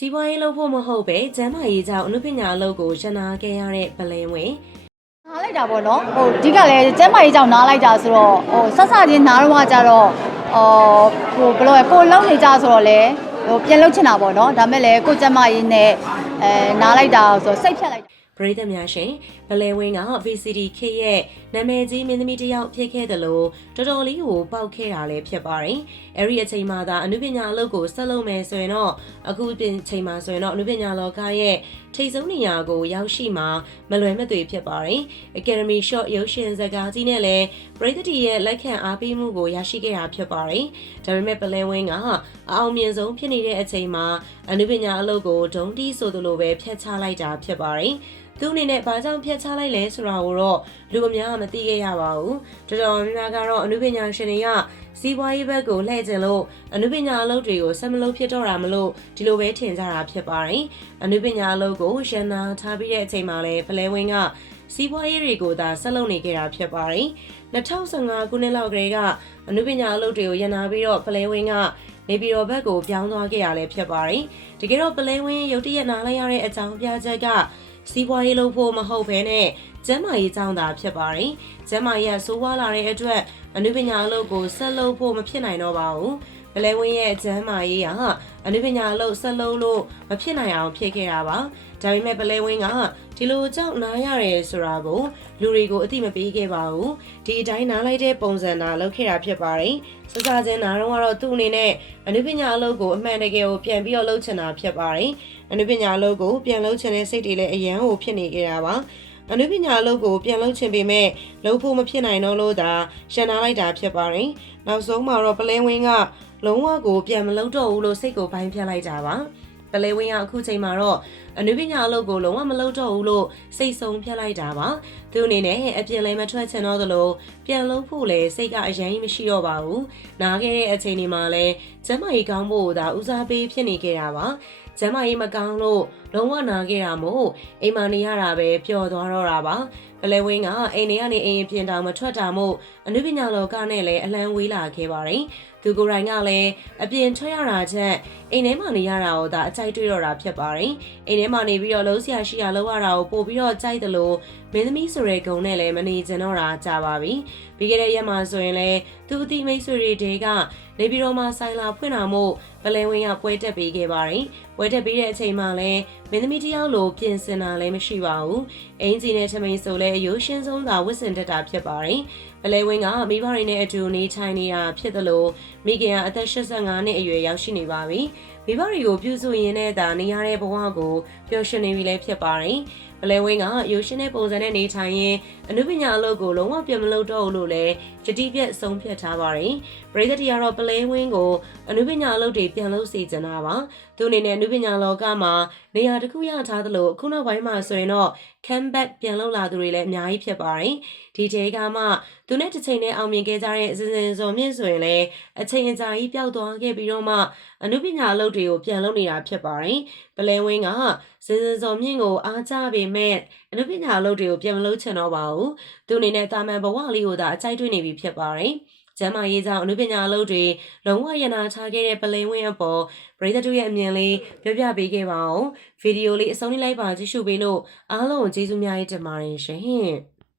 စီးပွားရေးလုပ်ဖို့မဟုတ်ပဲကျန်းမာရေးကြောင့်အမှုပညာအလုပ်ကိုရနာခဲ့ရတဲ့ပလင်ဝင်နားလိုက်တာပေါ့နော်ဟိုအဓိကလည်းကျမ်းမာရေးကြောင့်နားလိုက်တာဆိုတော့ဟိုဆက်ဆချင်းနားတော့ကြတော့အော်ဟိုဘယ်လိုလဲကိုလုံနေကြဆိုတော့လေဟိုပြန်လုချင်တာပေါ့နော်ဒါမဲ့လည်းကိုကျမ်းမာရေးနဲ့အဲနားလိုက်တာဆိုတော့စိတ်ဖြတ်လိုက် ပရိသတ်များရှင်ပလဲဝင်းက VCD ခေတ်ရဲ့နာမည်ကြီးမင်းသမီးတစ်ယောက်ဖြစ်ခဲ့တယ်လို့တော်တော်လေးကိုပေါက်ခဲ့တာလည်းဖြစ်ပါတယ်။အဲဒီအချိန်မှသာအနုပညာအလုပ်ကိုဆက်လုပ်မယ်ဆိုရင်တော့အခုပြင်ချိန်မှာဆိုရင်တော့အနုပညာလောကရဲ့ထိပ်ဆုံးနေရာကိုရောက်ရှိမှာမလွယ်မသွေဖြစ်ပါတယ်။ Academy Short ရုပ်ရှင်ဇာတ်ကားကြီးနဲ့လည်းပရိသတ်တီရဲ့လက်ခံအားပေးမှုကိုရရှိခဲ့တာဖြစ်ပါတယ်။ဒါပေမဲ့ပလဲဝင်းကအအောင်မြင်ဆုံးဖြစ်နေတဲ့အချိန်မှာအနုပညာအလုပ်ကိုဒုံတီဆိုသလိုပဲဖျက်ချလိုက်တာဖြစ်ပါတယ်။ သူအနေနဲ့ဘာကြောင့်ဖျက်ချလိုက်လဲဆိုတာကိုတော့လူအများကမသိခဲ့ရပါဘူး။တော်တော်များများကတော့အနုပညာရှင်တွေကစီးပွားရေးဘက်ကိုလှည့်ကျင်လို့အနုပညာအလုပ်တွေကိုဆက်မလုပ်ဖြစ်တော့တာမလို့ဒီလိုပဲထင်ကြတာဖြစ်ပါတယ်။အနုပညာအလုပ်ကိုရန်နာထားပြီးတဲ့အချိန်မှာလဲဖလဲဝင်းကစီးပွားရေးတွေကိုသာဆက်လုပ်နေခဲ့တာဖြစ်ပါတယ်။2015ခုနှစ်လောက်ကလေးကအနုပညာအလုပ်တွေကိုရန်နာပြီးတော့ဖလဲဝင်းကနေပြည်တော်ဘက်ကိုပြောင်းသွားခဲ့ရလဲဖြစ်ပါတယ်။တကယ်တော့ပလဲဝင်းရုတ်တရက်နားလိုက်ရတဲ့အကြောင်းပြချက်က စီးပွားရေးလုပ်ဖို့မဟုတ်ဘဲနဲ့ကျန်းမာရေးကြောင့်သာဖြစ်ပါတယ်။ကျန်းမာရေးကဆိုးဝါးလာတဲ့အတွက်အနုပညာအလုပ်ကိုဆက်လုပ်ဖို့မဖြစ်နိုင်တော့ပါဘူး။ ပလဲဝင်းရဲ့ကျန်းမာရေးကအနုပညာအလုပ်ဆက်လုပ်လို့မဖြစ်နိုင်အောင်ဖြစ်ခဲ့တာပါ။ဒါပေမဲ့ပလဲဝင်းကဒီလိုကြောင့်နားရတယ်ဆိုတာကိုလူတွေကိုအသိမပေးခဲ့ပါဘူး။ဒီအတိုင်းနားလိုက်တဲ့ပုံစံသာလုပ်ခဲ့တာဖြစ်ပါတယ်။စစချင်းနားတော့ကတော့သူ့အနေနဲ့အနုပညာအလုပ်ကိုအမှန်တကယ်ကိုပြန်ပြီးတော့လုပ်ချင်တာဖြစ်ပါတယ်။အနုပညာအလုပ်ကိုပြန်လုပ်ချင်တဲ့စိတ်တွေလည်းအရန်ကိုဖြစ်နေကြတာပါ။အနုပညာအလုပ်ကိုပြန်လုပ်ချင်ပေမဲ့လုပ်ဖို့မဖြစ်နိုင်တော့လို့သာရှန်နာလိုက်တာဖြစ်ပါတယ်။နောက်ဆုံးမှာတော့ပလဲဝင်းက လုံးဝကိုပြန်မလုပ်တော့ဘူးလို့စိတ်ကိုပိုင်းဖြတ်လိုက်တာပါ။ပလဲဝင်းကအခုချိန်မှာတော့အနုပညာအလုပ်ကိုလုံးဝမလုပ်တော့ဘူးလို့စိတ်ဆုံးဖြတ်လိုက်တာပါ။သူအနေနဲ့အပြင်လည်းမထွက်ချင်တော့သလိုပြန်လုပ်ဖို့လည်းစိတ်ကအရင်မရှိတော့ပါဘူး။နားခဲ့တဲ့အချိန်ဒီမှာလည်းကျမ်းမာရေးကောင်းဖို့သာဦးစားပေးဖြစ်နေခဲ့တာပါ။ ကျမ်းမာရေးမကောင်းလို့လုံးဝနာခဲ့တာမို့အိမ်မနေရတာပဲပျော်သွားတော့တာပါ။ပလဲဝင်းကအိမ်ထဲကနေအိမ်အပြင်တောင်မထွက်တာမို့အနုပညာလောကနဲ့လည်းအလံဝေးလာခဲ့ပါတယ်။သူကိုယ်တိုင်ကလည်းအပြင်ထွက်ရတာချက်အိမ်ထဲမှာနေရတာကိုသာအကြိုက်တွေ့တော့တာဖြစ်ပါတယ်။အိမ်ထဲမှာနေပြီးတော့လုံးဆရာရှိရလောက်ရတာကိုပို့ပြီးတော့ကြိုက်တယ်လို့မင်းသမီးဆိုတဲ့ဂုံနဲ့လည်းမနေကြတော့တာကြာပါပြီ။ပြီးခဲ့တဲ့ရက်မှာဆိုရင်လည်းသူအတိမိတ်ဆွေတွေတဲကနေပြီးတော့မှဆိုင်လာဖွင့်တာမို့ပလဲဝင်းကပွဲတက်ပေးခဲ့ပါတယ်။ပွဲတက်ပေးတဲ့အချိန်မှာလည်းမင်းသမီးတယောက်လိုပြင်ဆင်တာလည်းမရှိပါဘူး။အင်ဂျီနဲ့ထမိန်ဆိုလည်းအယိုးရှင်းဆုံးသာဝတ်ဆင်တတ်တာဖြစ်ပါတယ်။ပလဲဝင်းကမိဘတွေနဲ့အတူနေထိုင်နေတာဖြစ်သလိုမိခင်ကအသက်85နှစ်အရွယ်ရောက်ရှိနေပါပြီ။မိဘတွေကိုပြုစုရင်းနဲ့သာနေရတဲ့ဘဝကိုပျော်ရွှင်နေပြီလည်းဖြစ်ပါတယ်။ပလဲဝင်းကရိုးရှင်းတဲ့ပုံစံနဲ့နေထိုင်ရင်းအနုပညာအလုပ်ကိုလုံးဝပြန်မလုပ်တော့ဘူးလို့လည်းယတိပြတ်ဆုံးဖြတ်ထားပါတယ်။ပရိသတ်တရားတော့ပလဲဝင်းကိုအနုပညာအလုပ်တွေပြန်လုပ်စေချင်တာပါ။သူအနေနဲ့အနုပညာလောကမှာနေရာတစ်ခုရထားသလိုအခုနောက်ပိုင်းမှာဆိုရင်တော့ comeback ပြန်လုပ်လာသူတွေလည်းအများကြီးဖြစ်ပါတယ်။ဒီတဲကမှသူနဲ့တစ်ချိန်နဲ့အောင်မြင်ခဲ့ကြတဲ့စင်စင်စော်မြင့်ဆိုရင်လည်းအချိန်အကြာကြီးပျောက်သွားခဲ့ပြီးတော့မှအနုပညာအလုပ်တွေကိုပြန်လုပ်နေတာဖြစ်ပါတယ်။ပလဲဝင်းကစင်စင်စော်မြင့်ကိုအားကြပေမဲ့အနုပညာအလုပ်တွေကိုပြန်မလုပ်ချင်တော့ပါဘူး။သူအနေနဲ့တာမန်ဘဝလေးကိုသာအကြိုက်တွေ့နေပြီဖြစ်ပါတယ်။ကျမ်းမာရေးကြောင့်အနုပညာအလုပ်တွေလုံးဝရနာချခဲ့တဲ့ပလိန်ဝင်းအပေါ်ပရိသတ်တို့ရဲ့အမြင်လေးပြောပြပေးခဲ့ပါအောင်ဗီဒီယိုလေးအဆုံးလေးလိုက်ပါကြည့်ရှုပေးလို့အားလုံးကိုကျေးဇူးများကြီးတင်ပါတယ်ရှင်။